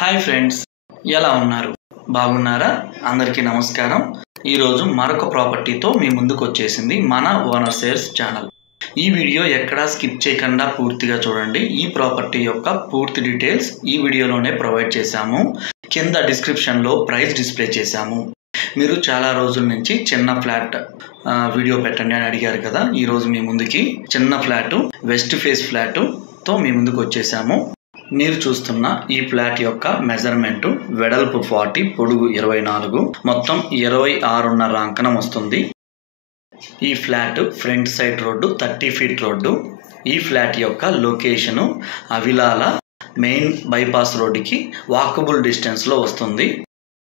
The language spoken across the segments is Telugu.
హాయ్ ఫ్రెండ్స్, ఎలా ఉన్నారు? బాగున్నారా? అందరికీ నమస్కారం. ఈరోజు మరొక ప్రాపర్టీతో మీ ముందుకు వచ్చేసింది మన ఓనర్ సేల్స్ ఛానల్. ఈ వీడియో ఎక్కడా స్కిప్ చేయకుండా పూర్తిగా చూడండి. ఈ ప్రాపర్టీ యొక్క పూర్తి డీటెయిల్స్ ఈ వీడియోలోనే ప్రొవైడ్ చేశాము. కింద డిస్క్రిప్షన్లో ప్రైస్ డిస్ప్లే చేశాము. మీరు చాలా రోజుల నుంచి చిన్న ఫ్లాట్ వీడియో పెట్టండి అని అడిగారు కదా. ఈరోజు మీ ముందుకి చిన్న ఫ్లాటు, వెస్ట్ ఫేస్ ఫ్లాటుతో మీ ముందుకు వచ్చేసాము. మీరు చూస్తున్న ఈ ఫ్లాట్ యొక్క మెజర్మెంట్ వెడల్పు 40, పొడుగు 24, మొత్తం 26.5 అంకణం వస్తుంది. ఈ flat front side road 30 feet road. ఈ ఫ్లాట్ యొక్క లొకేషను అవిలాల మెయిన్ బైపాస్ రోడ్డుకి వాకబుల్ డిస్టెన్స్లో వస్తుంది.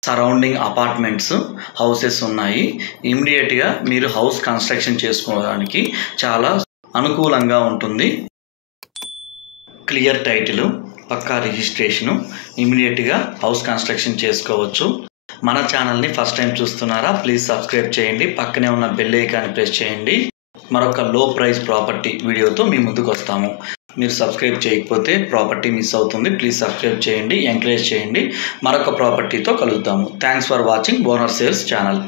సరౌండింగ్ అపార్ట్మెంట్స్, హౌసెస్ ఉన్నాయి. ఇమ్మీడియట్గా మీరు హౌస్ కన్స్ట్రక్షన్ చేసుకోవడానికి చాలా అనుకూలంగా ఉంటుంది. క్లియర్ టైటిల్, పక్కా రిజిస్ట్రేషను, ఇమ్మీడియట్గా హౌస్ కన్స్ట్రక్షన్ చేసుకోవచ్చు. మన ఛానల్ని ఫస్ట్ టైం చూస్తున్నారా? ప్లీజ్ సబ్స్క్రైబ్ చేయండి. పక్కనే ఉన్న బెల్ ఐకాన్ని ప్రెస్ చేయండి. మరొక లో ప్రైస్ ప్రాపర్టీ వీడియోతో మీ ముందుకు వస్తాము. మీరు సబ్స్క్రైబ్ చేయకపోతే ప్రాపర్టీ మిస్ అవుతుంది. ప్లీజ్ సబ్స్క్రైబ్ చేయండి, ఎంకరేజ్ చేయండి. మరొక ప్రాపర్టీతో కలుద్దాము. Thanks for watching owner sales channel.